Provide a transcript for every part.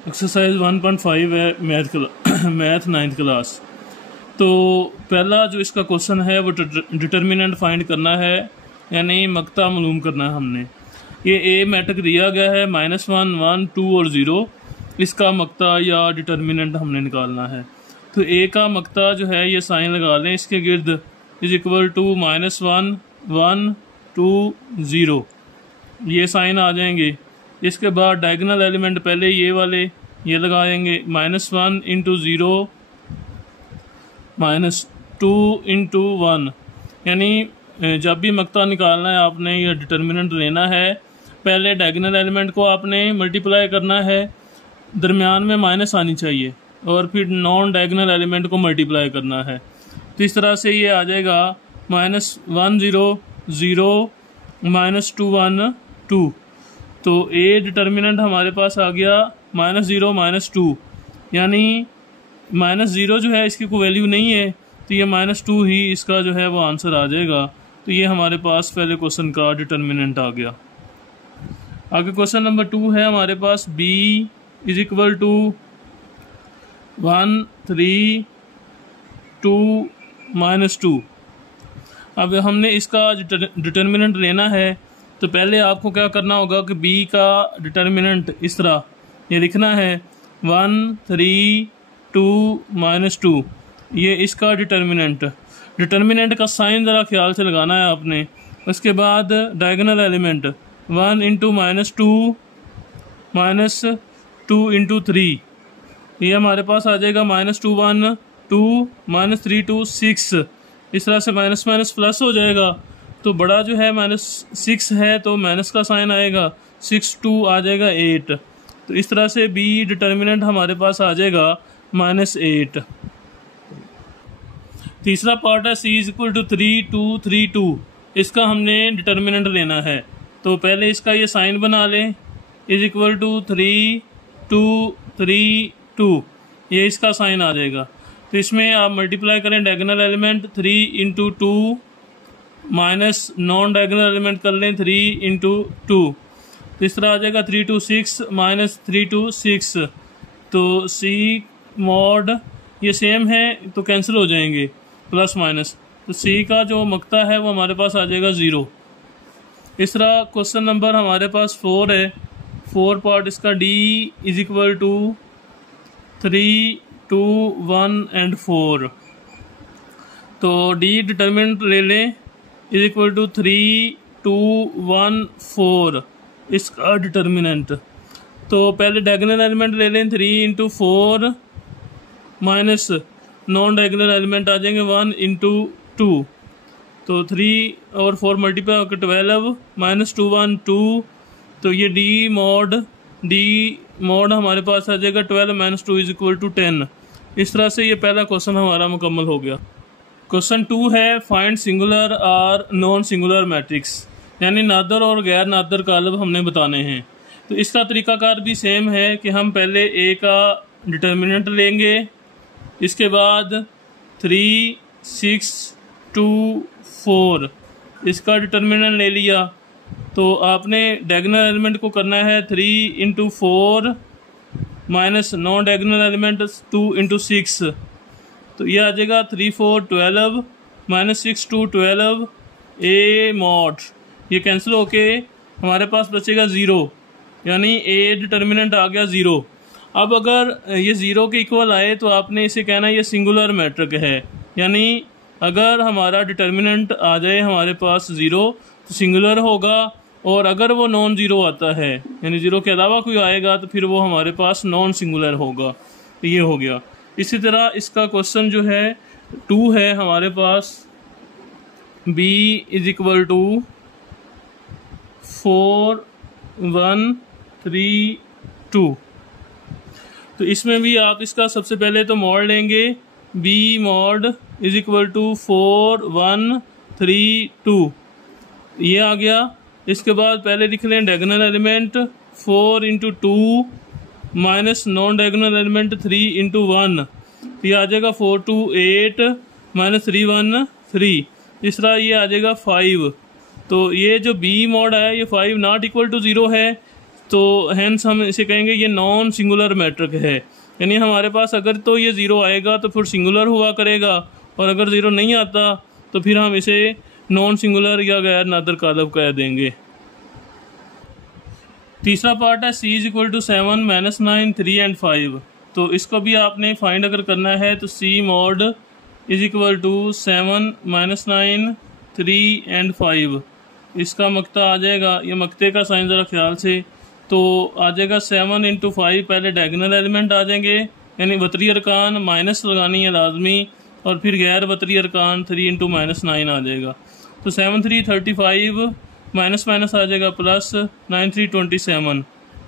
Exercise 1.5 है math 9th class. तो पहला जो इसका क्वेश्चन है वो डिटर्मिनेंट फाइंड करना है, यानी मक्ता मालूम करना है हमने। ये ए मैट्रिक दिया गया है -1, 1, 2 और 0। इसका मक्ता या डिटर्मिनेंट हमने निकालना है। तो ए का मक्ता जो है ये साइन लगा लें इसके गिर्द इज इक्वल टू -1, 1, 2, 0 ये साइन आ जाएंगे। इसके बाद डायगोनल एलिमेंट पहले ये वाले ये लगाएंगे -1 इंटू 0 -2 इंटू 1, यानी जब भी मक्ता निकालना है आपने या डिटर्मिनेंट लेना है, पहले डायगोनल एलिमेंट को आपने मल्टीप्लाई करना है, दरमियान में माइनस आनी चाहिए, और फिर नॉन डायगोनल एलिमेंट को मल्टीप्लाई करना है। तो इस तरह से ये आ जाएगा -1 0 0 -2 1 2। तो ए डिटर्मिनेंट हमारे पास आ गया -0 -2, यानी -0 जो है इसकी कोई वैल्यू नहीं है, तो ये -2 ही इसका जो है वो आंसर आ जाएगा। तो ये हमारे पास पहले क्वेश्चन का डिटर्मिनेंट आ गया। आगे क्वेश्चन नंबर 2 है हमारे पास b इज इक्वल टू 1 3 2 -2। अब हमने इसका डिटर्मिनेंट लेना है, तो पहले आपको क्या करना होगा कि b का डिटर्मिनेंट इस तरह ये लिखना है 1 3 2 -2, ये इसका डिटर्मिनेंट का साइन ज़रा ख्याल से लगाना है आपने। उसके बाद डायगोनल एलिमेंट 1 इंटू -2 -2 इंटू 3, ये हमारे पास आ जाएगा -2 1 2 -3 2 6। इस तरह से माइनस माइनस प्लस हो जाएगा, तो बड़ा जो है -6 है तो माइनस का साइन आएगा, 6 2 आ जाएगा 8। तो इस तरह से b डिटर्मिनेंट हमारे पास आ जाएगा -8। तीसरा पार्ट है c इज इक्वल टू 3 2 3 2। इसका हमने डिटर्मिनेंट लेना है, तो पहले इसका ये साइन बना लें इज इक्वल टू 3 2 3 2, ये इसका साइन आ जाएगा। तो इसमें आप मल्टीप्लाई करें diagonal element 3 into 2 minus non diagonal element कर लें 3 इंटू 2, तो इस तरह आ जाएगा 3 2 6 -3 2 6। तो c मॉड ये सेम है तो कैंसिल हो जाएंगे प्लस माइनस, तो c का जो मक्ता है वो हमारे पास आ जाएगा 0। इस तरह क्वेश्चन नंबर हमारे पास 4 है। 4 पार्ट इसका d is equal to 3 2 1 and 4। तो d डिटर्मिनेंट ले लें इज इक्वल टू 3 2 1 4 इसका डिटर्मिनेंट। तो पहले डायगोनल एलिमेंट ले लें 3 into 4 minus non diagonal element आ जाएंगे 1 इंटू 2। तो 3 और 4 मल्टीप्लाई होकर 12 -2 1 2। तो ये d मॉड हमारे पास आ जाएगा 12 - 2 इज इक्वल टू 10। इस तरह से ये पहला क्वेश्चन हमारा मुकम्मल हो गया। क्वेश्चन 2 है फाइंड सिंगुलर और नॉन सिंगुलर मैट्रिक्स, यानी नादर और गैर नादर कालब हमने बताने हैं। तो इसका तरीकाकार भी सेम है कि हम पहले ए का डिटर्मिनेंट लेंगे, इसके बाद 3 6 2 4 इसका डिटर्मिनेंट ले लिया, तो आपने डायगोनल एलिमेंट को करना है 3 into 4 minus non diagonal element 2 into 6। तो ये आ जाएगा 3 4 12 -6 2 12 ए मॉड, ये कैंसिल होके हमारे पास बचेगा 0, यानी ए डिटर्मिनेंट आ गया 0। अब अगर ये 0 के इक्वल आए तो आपने इसे कहना ये सिंगुलर मैट्रिक है, यानी अगर हमारा डिटर्मिनेंट आ जाए हमारे पास 0 तो सिंगुलर होगा, और अगर वो नॉन ज़ीरो आता है यानी 0 के अलावा कोई आएगा तो फिर वो हमारे पास नॉन सिंगुलर होगा। तो ये हो गया। इसी तरह इसका क्वेश्चन जो है 2 है हमारे पास b इज इक्वल टू 4 1 3 2। तो इसमें भी आप इसका सबसे पहले तो मॉड लेंगे, b mod is equal to 4 1 3 2, ये आ गया। इसके बाद पहले लिख लें diagonal element 4 into 2 minus non diagonal element 3 into 1, तो ये आ जाएगा 4 2 8 -3 1 3। इस तरह ये आ जाएगा 5। तो ये जो b मॉड है ये 5 नॉट इक्वल टू 0 है, तो हेंस हम इसे कहेंगे ये नॉन सिंगुलर मैट्रिक है। यानी हमारे पास अगर तो ये ज़ीरो आएगा तो फिर सिंगुलर हुआ करेगा, और अगर ज़ीरो नहीं आता तो फिर हम इसे नॉन सिंगुलर या गैर नादर कालब कह देंगे। तीसरा पार्ट है c is equal to 7 -9 3 and 5। तो इसको भी आपने फाइंड अगर करना है तो c mod is equal to 7 -9 3 and 5। इसका मकता आ जाएगा, ये मकते का साइन ज़रा ख्याल से, तो आ जाएगा 7 इंटू 5, पहले डायगोनल एलिमेंट आ जाएंगे, यानी वतरी अरकान माइनस लगानी है लाजमी, और फिर गैर वतरी अरकान 3 इंटू -9 आ जाएगा। तो 7 3 35 माइनस माइनस आ जाएगा प्लस, 9 3 27।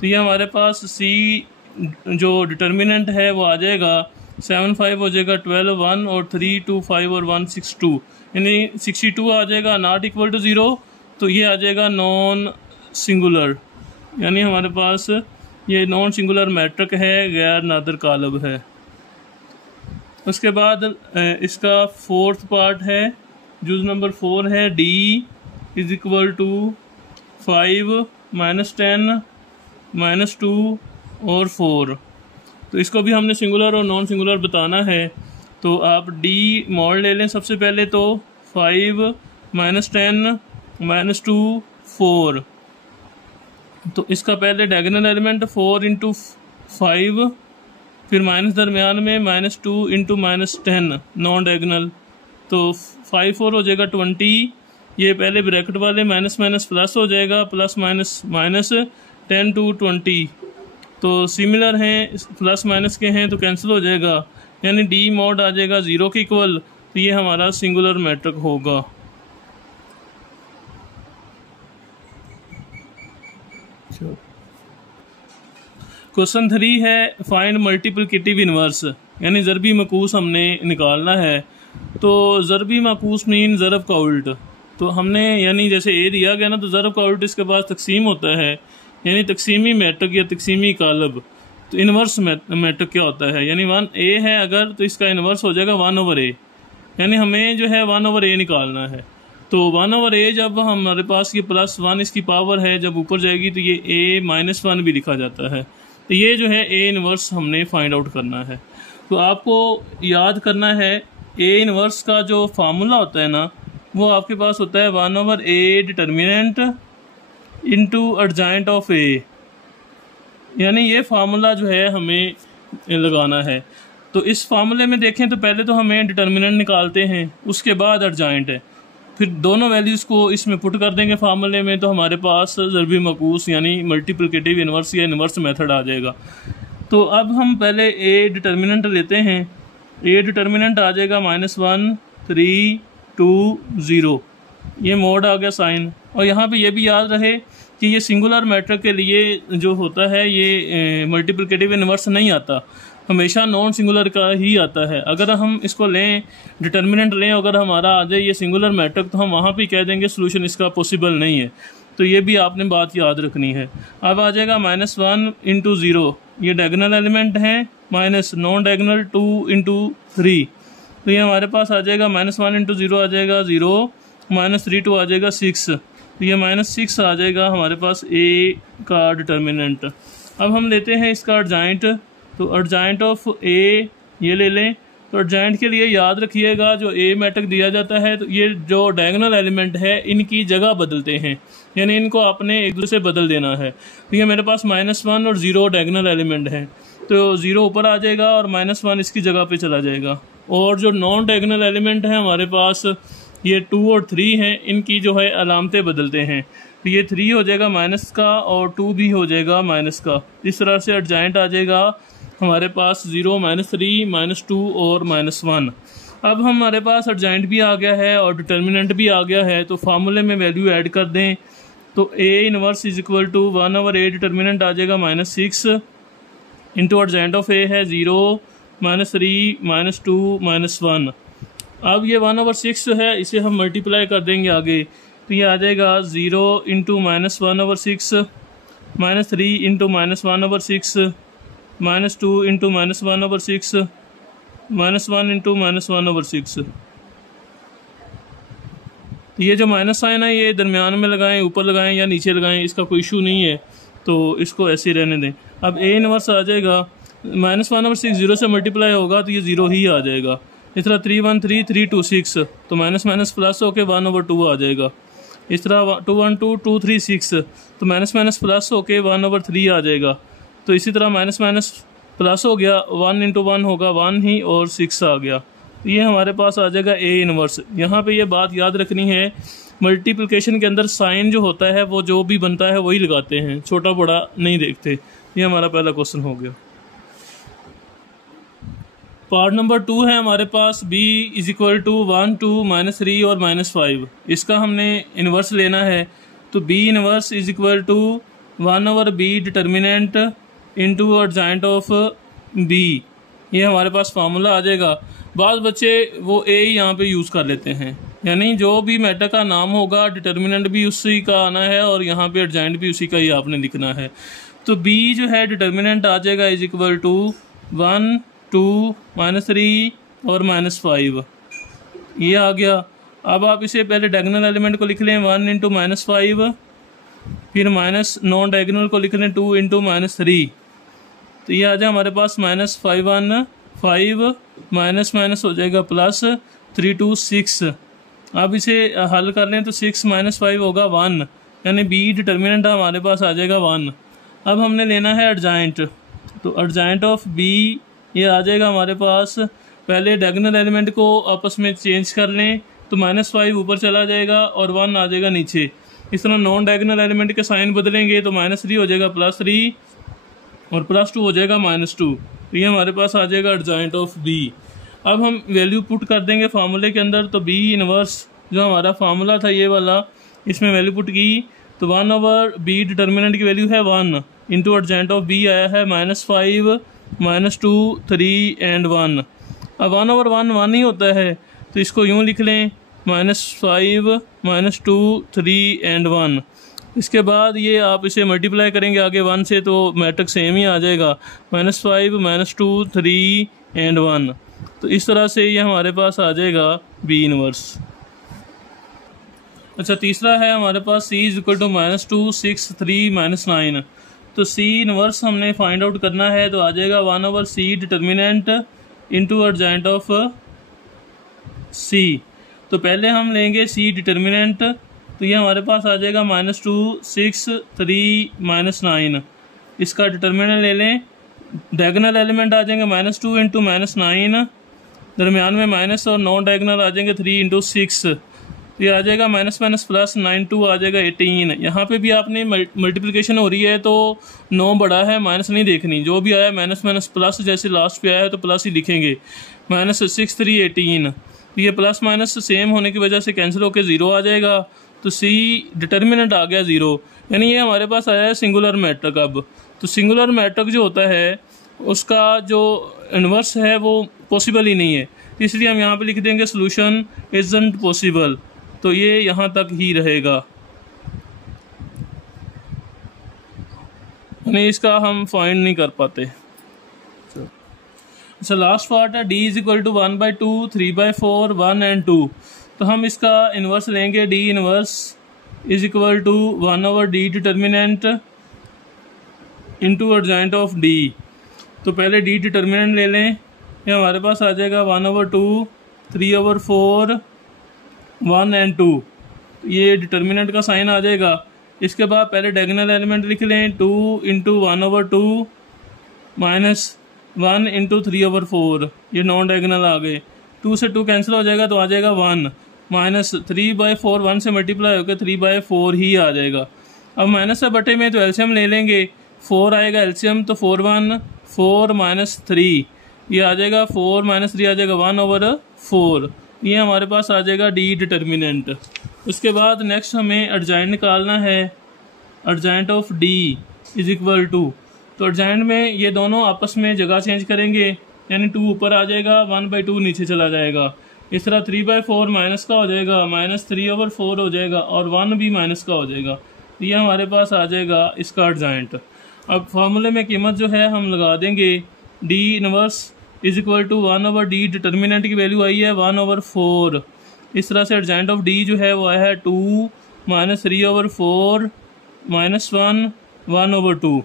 तो ये हमारे पास सी जो डिटर्मिनेंट है वो आ जाएगा 7 5 हो जाएगा 12 1 और 3 2 5 और 1 6 2, यानी 62 आ जाएगा नॉट इक्वल टू 0। तो ये आ जाएगा नॉन सिंगुलर, यानी हमारे पास ये नॉन सिंगुलर मैट्रिक है, गैर नादर कालब है। उसके बाद इसका फोर्थ पार्ट है, जुज़ नंबर 4 है, d इज इक्वल टू 5 -10 -2 और 4। तो इसको भी हमने सिंगुलर और नॉन सिंगुलर बताना है। तो आप d मॉड ले लें सबसे पहले, तो 5 -10 -2 4। तो इसका पहले डायगोनल एलिमेंट 4 इंटू 5, फिर माइनस दरमियान में -2 इंटू -10 नॉन डायगोनल, तो 5 4 हो जाएगा 20। ये पहले ब्रैकेट वाले माइनस माइनस प्लस हो जाएगा, प्लस माइनस माइनस 10 to 20। तो सिमिलर हैं, प्लस माइनस के हैं तो कैंसिल हो जाएगा, यानी डी मॉड आ जाएगा 0 के इक्वल। तो ये हमारा सिंगुलर मैट्रिक होगा। क्वेश्चन 3 है, फाइंड मल्टीप्लिकेटिव इनवर्स, यानी ज़रबी मकूस हमने निकालना है। तो ज़रबी मकूस मीन ज़रब का उल्ट। तो हमने यानी जैसे ए दिया गया ना, तो ज़रब का उल्ट इसके पास तकसीम होता है, यानी तकसीमी मैट्रिक या तकसीमी कालब। तो इनवर्स मैट्रिक क्या होता है, यानी 1a है अगर, तो इसका इनवर्स हो जाएगा 1/a, यानी हमें जो है 1/a निकालना है। तो 1/a जब हमारे पास ये +1 इसकी पावर है, जब ऊपर जाएगी तो ये a -1 भी लिखा जाता है। तो ये जो है a इनवर्स हमने फाइंड आउट करना है। तो आपको याद करना है a इनवर्स का जो फार्मूला होता है ना, वो आपके पास होता है 1/a determinant into adjoint of a, यानी ये फार्मूला जो है हमें लगाना है। तो इस फार्मूले में देखें तो पहले तो हमें डिटर्मिनेंट निकालते हैं, उसके बाद एडजॉइंट है, फिर दोनों वैल्यूज़ को इसमें पुट कर देंगे फार्मूले में, तो हमारे पास ज़रबी मकूस यानी मल्टीप्लिकेटिव इनवर्स या इनवर्स मेथड आ जाएगा। तो अब हम पहले a डिटर्मिनेंट लेते हैं। a डिटर्मिनेंट आ जाएगा -1 3 2 0, ये मोड आ गया साइन। और यहाँ पे ये भी याद रहे कि ये सिंगुलर मैट्रिक के लिए जो होता है ये मल्टीप्लिकेटिव इनवर्स नहीं आता, हमेशा नॉन सिंगुलर का ही आता है। अगर हम इसको लें, डिटर्मिनेंट लें, अगर हमारा आ जाए ये सिंगुलर मैट्रिक, तो हम वहाँ पे कह देंगे सोल्यूशन इसका पॉसिबल नहीं है। तो ये भी आपने बात याद रखनी है। अब आ जाएगा -1 इंटू 0, ये डायगोनल एलिमेंट है, माइनस नॉन डायगोनल 2 इंटू 3। तो ये हमारे पास आ जाएगा -1 इंटू 0 आ जाएगा 0, -3 2 आ जाएगा 6। तो ये -6 आ जाएगा हमारे पास a का डिटर्मिनेंट। अब हम लेते हैं इसका एडजॉइंट। तो एडजॉइंट ऑफ a ये ले लें। तो एडजॉइंट के लिए याद रखिएगा, जो a मैट्रिक दिया जाता है तो ये जो डायगोनल एलिमेंट है इनकी जगह बदलते हैं, यानी इनको आपने एक दूसरे से बदल देना है। तो ये मेरे पास -1 और 0 डायगोनल एलिमेंट है, तो 0 ऊपर आ जाएगा और -1 इसकी जगह पे चला जाएगा। और जो नॉन डायगोनल एलिमेंट है हमारे पास ये 2 और 3 हैं, इनकी जो है अलामतें बदलते हैं। तो ये 3 हो जाएगा माइनस का और 2 भी हो जाएगा माइनस का। इस तरह से एडजॉइंट आ जाएगा हमारे पास 0 -3 -2 और -1। अब हमारे पास एडजॉइंट भी आ गया है और डिटर्मिनेंट भी आ गया है, तो फार्मूले में वैल्यू ऐड कर दें। तो a inverse is equal to 1/a determinant आ जाएगा -6 इंटू एडजॉइंट ऑफ a है 0 -3 -2 -1। अब ये 1/6 जो है इसे हम मल्टीप्लाई कर देंगे आगे, तो ये आ जाएगा 0 इंटू -1/6 -3 इंटू -1/6 -2 इंटू -1/6 -1 इंटू -1/6। ये जो माइनस साइन है ये दरमियान में लगाएं, ऊपर लगाएं या नीचे लगाएं, इसका कोई इशू नहीं है। तो इसको ऐसे ही रहने दें। अब ए इनवर्स आ जाएगा -1/6 0 से मल्टीप्लाई होगा तो ये 0 ही आ जाएगा। इस तरह 3 1 3 3 2 6 तो माइनस माइनस प्लस होके 1/2 आ जाएगा। इस तरह 2 1 2 2 3 6 तो माइनस माइनस प्लस होके 1/3 आ जाएगा। तो इसी तरह माइनस माइनस प्लस हो गया, 1 × 1 होगा 1 ही और 6 आ गया। तो ये हमारे पास आ जाएगा ए इनवर्स। यहाँ पे ये बात याद रखनी है, मल्टीप्लिकेशन के अंदर साइन जो होता है वो जो भी बनता है वही लगाते हैं, छोटा बड़ा नहीं देखते। ये हमारा पहला क्वेश्चन हो गया। पार्ट नंबर 2 है हमारे पास b = 1 2 -3 और -5। इसका हमने इन्वर्स लेना है। तो b inverse = 1/b determinant into adjoint of b। ये हमारे पास फार्मूला आ जाएगा। बाद बच्चे वो a यहाँ पे यूज़ कर लेते हैं, यानी जो भी मैटर का नाम होगा डिटर्मिनेंट भी उसी का आना है और यहाँ पे एडजॉइंट भी उसी का ही आपने लिखना है। तो b जो है डिटर्मिनेंट आ जाएगा = 1 2 -3 और -5। ये आ गया। अब आप इसे पहले डायगोनल एलिमेंट को लिख लें 1 × -5, फिर माइनस नॉन डायगोनल को लिख लें 2 × -3। तो ये आ जाए हमारे पास -5 1 5 माइनस माइनस हो जाएगा प्लस 3 2 6। अब इसे हल कर लें तो 6 - 5 होगा 1, यानी b डिटर्मिनेंट हमारे पास आ जाएगा 1। अब हमने लेना है एडजॉइंट। तो एडजॉइंट ऑफ b ये आ जाएगा हमारे पास। पहले डायगोनल एलिमेंट को आपस में चेंज कर लें तो -5 ऊपर चला जाएगा और 1 आ जाएगा नीचे। इस तरह नॉन डायगोनल एलिमेंट के साइन बदलेंगे तो -3 हो जाएगा +3 और +2 हो जाएगा -2। तो ये हमारे पास आ जाएगा एडजॉइंट ऑफ b। अब हम वैल्यू पुट कर देंगे फार्मूले के अंदर। तो b इनवर्स जो हमारा फार्मूला था ये वाला, इसमें वैल्यू पुट की तो 1/b डिटर्मिनेंट की वैल्यू है 1 इंटू एडजॉइंट ऑफ b आया है -5 -2 3 एंड 1। अब 1/1 1 ही होता है तो इसको यूँ लिख लें -5 -2 3 एंड 1। इसके बाद ये आप इसे मल्टीप्लाई करेंगे आगे 1 से तो मैट्रिक्स सेम ही आ जाएगा -5 -2 3 एंड 1। तो इस तरह से ये हमारे पास आ जाएगा b इनवर्स। अच्छा, तीसरा है हमारे पास c = -2 6 3 -9। तो c इनवर्स हमने फाइंड आउट करना है तो आ जाएगा 1/c determinant into adjoint of c। तो पहले हम लेंगे c डिटर्मिनेंट, तो ये हमारे पास आ जाएगा -2 6 3 -9। इसका डिटर्मिनेंट ले लें, डायगोनल एलिमेंट आ जाएंगे -2 × -9, दरमियान में माइनस और नॉन डायगोनल आ जाएंगे 3 × 6। ये आ जाएगा माइनस प्लस 9 2 आ जाएगा 18। यहाँ पे भी आपने मल्टीप्लिकेशन हो रही है तो 9 बड़ा है, माइनस नहीं देखनी। जो भी आया माइनस प्लस जैसे लास्ट पे आया है तो प्लस ही लिखेंगे। -6 3 18। तो ये प्लस माइनस सेम होने की वजह से कैंसिल होकर 0 आ जाएगा। तो c डिटर्मिनेंट आ गया 0, यानी ये हमारे पास आया है सिंगुलर मैट्रिक। अब तो सिंगुलर मैट्रिक जो होता है उसका जो इन्वर्स है वो पॉसिबल ही नहीं है, इसलिए हम यहाँ पे लिख देंगे सोल्यूशन इजंट पॉसिबल। तो ये यहाँ तक ही रहेगा, यानी इसका हम फाइंड नहीं कर पाते। अच्छा, लास्ट पार्ट है d = 1/2 3/4 1 and 2। तो हम इसका इन्वर्स लेंगे। d inverse = 1/d determinant into adjoint of d। तो पहले d डिटर्मिनेंट ले लें, ये हमारे पास आ जाएगा 1/2 3/4 1 and 2। ये डिटर्मिनेंट का साइन आ जाएगा। इसके बाद पहले डायगोनल एलिमेंट लिख लें 2 × 1/2 -1 × 3/4। ये नॉन डायगोनल आ गए, 2 से 2 कैंसिल हो जाएगा तो आ जाएगा 1 -3/4 1 से मल्टीप्लाई होकर 3/4 ही आ जाएगा। अब माइनस से बटे में तो एलसीएम ले लेंगे, 4 आएगा एलसीएम तो 4 1 4 -3 ये आ जाएगा 4 -3 आ जाएगा 1/4। ये हमारे पास आ जाएगा डी डिटर्मिनेंट। उसके बाद नेक्स्ट हमें एडजॉइंट निकालना है। एडजॉइंट ऑफ डी = तो एडजॉइंट में ये दोनों आपस में जगह चेंज करेंगे, यानी 2 ऊपर आ जाएगा 1/2 नीचे चला जाएगा। इस तरह 3/4 माइनस का हो जाएगा, -3/4 हो जाएगा और 1 भी माइनस का हो जाएगा। ये हमारे पास आ जाएगा इसका एडजॉइंट। अब फार्मूले में कीमत जो है हम लगा देंगे, डी इनवर्स = 1/d डिटर्मिनेंट की वैल्यू आई है 1/4। इस तरह से एडजॉइंट ऑफ डी जो है वो आया है 2 -3/4 -1 1/2।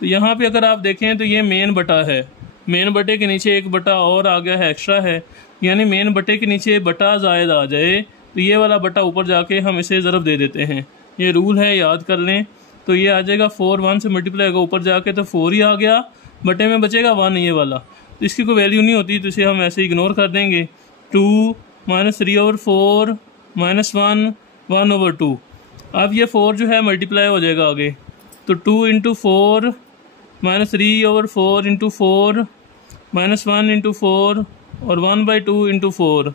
तो यहाँ पे अगर आप देखें तो ये मेन बटा है, मेन बटे के नीचे एक बटा और आ गया है, एक्स्ट्रा है, यानी मेन बटे के नीचे बटा ज़ायद आ जाए तो ये वाला बटा ऊपर जाके हम इसे ज़रब दे देते हैं। ये रूल है, याद कर लें। तो ये आ जाएगा 4 1 से मल्टीप्लाई होगा ऊपर जाके तो 4 ही आ गया, बटे में बचेगा 1 ये वाला, तो इसकी कोई वैल्यू नहीं होती, तो इसे हम ऐसे इग्नोर कर देंगे। 2 -3/4 -1 1/2। अब ये 4 जो है मल्टीप्लाई हो जाएगा आगे, तो 2 × 4 -3/4 × 4 -1 × 4 और 1/2 × 4,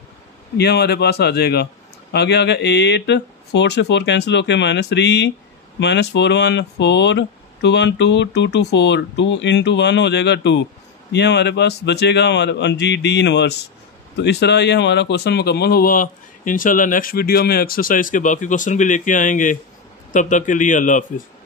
ये हमारे पास आ जाएगा। आगे आ गया 8, 4 से 4 कैंसिल होके -3 -4 1 4 2 1 2 2 2 4 2 × 1 हो जाएगा 2, ये हमारे पास बचेगा हमारा जी डी इनवर्स। तो इस तरह ये हमारा क्वेश्चन मुकम्मल हुआ। इंशाल्लाह नेक्स्ट वीडियो में एक्सरसाइज के बाकी क्वेश्चन भी लेके आएंगे। तब तक के लिए अल्लाह हाफिज़।